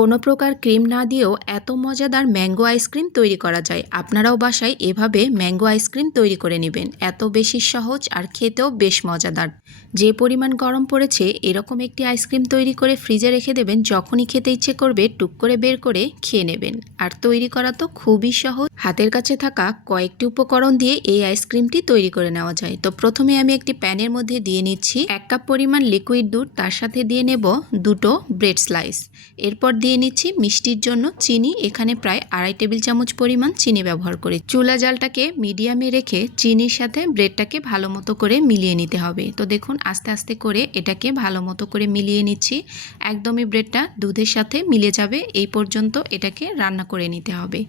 কোনো প্রকার ক্রিম না দিয়েও এত মজাদার ম্যাঙ্গো আইসক্রিম তৈরি করা যায়। আপনারাও বাসায় এভাবে ম্যাঙ্গো আইসক্রিম তৈরি করে নেবেন। এত বেশি সহজ আর খেতেও বেশ মজাদার। যে পরিমাণ গরম পড়েছে এরকম একটি আইসক্রিম তৈরি করে ফ্রিজে রেখে দেবেন, যখনই খেতে ইচ্ছে করবে টুক করে বের করে খেয়ে নেবেন। আর তৈরি করা তো খুবই সহজ, হাতের কাছে থাকা কয়েকটি উপকরণ দিয়ে এই আইসক্রিমটি তৈরি করে নেওয়া যায়। তো প্রথমে আমি একটি প্যানের মধ্যে দিয়ে নিচ্ছি 1 কাপ পরিমাণ লিকুইড দুধ, তার সাথে দিয়ে নেব 2টো ব্রেড স্লাইস। এরপর দিয়ে নিচ্ছি মিষ্টির জন্য চিনি, এখানে প্রায় 2.5 টেবিল চামচ পরিমাণ চিনি ব্যবহার করি। চুলা জালটাকে মিডিয়ামে রেখে চিনির সাথে ব্রেডটাকে ভালো মতো করে মিলিয়ে নিতে হবে। তো দেখুন আস্তে আস্তে করে এটাকে ভালো মতো করে মিলিয়ে নিচ্ছি। একদমই ব্রেডটা দুধের সাথে মিলে যাবে এই পর্যন্ত এটাকে রান্না করে নিতে হবে।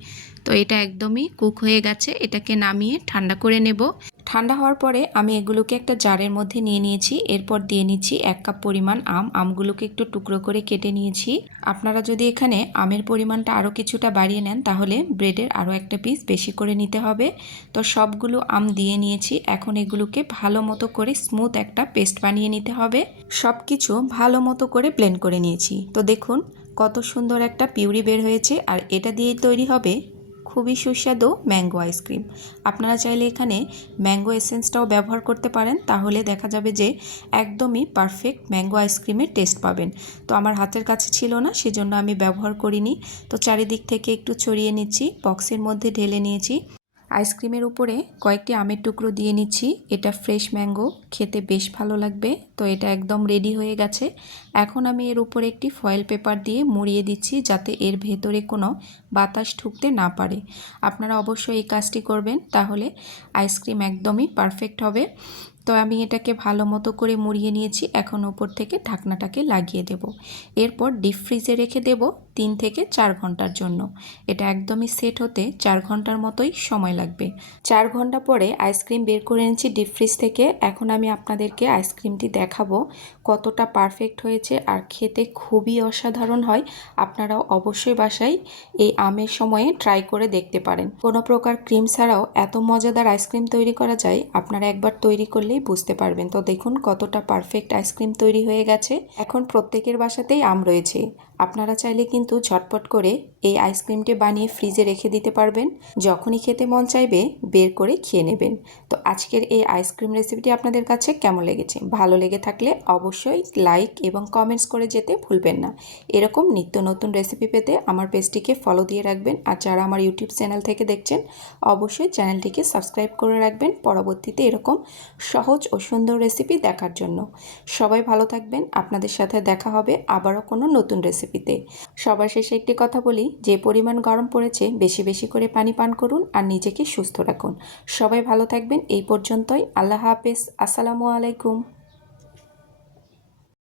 তো এটা একদমই কুক হয়ে গেছে, এটাকে নামিয়ে ঠান্ডা করে নেব। ঠান্ডা হওয়ার পরে আমি এগুলোকে একটা জারের মধ্যে নিয়ে নিয়েছি। এরপর দিয়ে নিচ্ছি 1 কাপ পরিমাণ আমগুলোকে একটু টুকরো করে কেটে নিয়েছি। আপনারা যদি এখানে আমের পরিমাণটা আরও কিছুটা বাড়িয়ে নেন তাহলে ব্রেডের আরও একটা পিস বেশি করে নিতে হবে। তো সবগুলো আম দিয়ে নিয়েছি। এখন এগুলোকে ভালো মতো করে স্মুথ একটা পেস্ট বানিয়ে নিতে হবে। সব কিছু ভালো মতো করে ব্লেন্ড করে নিয়েছি। তো দেখুন কত সুন্দর একটা পিউরি বের হয়েছে, আর এটা দিয়েই তৈরি হবে খুবই সুস্বাদু ম্যাঙ্গো আইসক্রিম। আপনারা চাইলে এখানে ম্যাঙ্গো এসেন্সটাও ব্যবহার করতে পারেন, তাহলে দেখা যাবে যে একদমই পারফেক্ট ম্যাঙ্গো আইসক্রিমের টেস্ট পাবেন। তো আমার হাতের কাছে ছিল না, সেজন্য আমি ব্যবহার করিনি। তো চারিদিক থেকে একটু ছড়িয়ে নিচ্ছি, বক্সের মধ্যে ঢেলে নিয়েছি। আইসক্রিমের উপরে কয়েকটি আমের টুকরো দিয়ে নিচ্ছি। এটা ফ্রেশ ম্যাঙ্গো, খেতে বেশ ভালো লাগবে। তো এটা একদম রেডি হয়ে গেছে। এখন আমি এর উপরে একটি ফয়েল পেপার দিয়ে মুড়িয়ে দিচ্ছি, যাতে এর ভেতরে কোনো বাতাস ঢুকতে না পারে। আপনারা অবশ্যই এই কাজটি করবেন, তাহলে আইসক্রিম একদমই পারফেক্ট হবে। তো আমি এটাকে ভালো মতো করে মুড়িয়ে নিয়েছি। এখন উপর থেকে ঢাকনাটাকে লাগিয়ে দেব। এরপর ডিপ ফ্রিজে রেখে দেব 3 থেকে 4 ঘন্টার জন্য। এটা একদমই সেট হতে 4 ঘন্টার মতোই সময় লাগবে। 4 ঘন্টা পরে আইসক্রিম বের করে এনেছি ডিপ ফ্রিজ থেকে। এখন আমি আপনাদেরকে আইসক্রিমটি দেখাবো কতটা পারফেক্ট হয়েছে, আর খেতে খুবই অসাধারণ হয়। আপনারাও অবশ্যই বাসায় এই আমের সময়ে ট্রাই করে দেখতে পারেন। কোনো প্রকার ক্রিম ছাড়াও এত মজাদার আইসক্রিম তৈরি করা যায়, আপনারা একবার তৈরি করলেই বুঝতে পারবেন। তো দেখুন কতটা পারফেক্ট আইসক্রিম তৈরি হয়ে গেছে। এখন প্রত্যেকের বাসাতেই আম রয়েছে। আপনারা চাইলে কিন্তু ঝটপট করে এই আইসক্রিমটি বানিয়ে ফ্রিজে রেখে দিতে পারবেন। যখনই খেতে মন চাইবে বের করে খেয়ে নেবেন। তো আজকের এই আইসক্রিম রেসিপিটি আপনাদের কাছে কেমন লেগেছে? ভালো লেগে থাকলে অবশ্যই লাইক এবং কমেন্টস করে যেতে ভুলবেন না। এরকম নিত্য নতুন রেসিপি পেতে আমার পেজটিকে ফলো দিয়ে রাখবেন। আর যারা আমার ইউটিউব চ্যানেল থেকে দেখছেন অবশ্যই চ্যানেলটিকে সাবস্ক্রাইব করে রাখবেন, পরবর্তীতে এরকম সহজ ও সুন্দর রেসিপি দেখার জন্য। সবাই ভালো থাকবেন। আপনাদের সাথে দেখা হবে আবারও কোনো নতুন রেসিপিতে। সবার শেষে একটি কথা বলি, যে পরিমাণ গরম পড়েছে বেশি বেশি করে পানি পান করুন আর নিজেকে সুস্থ রাখুন। সবাই ভালো থাকবেন। এই পর্যন্তই। আল্লাহ হাফেজ। আসসালামু আলাইকুম।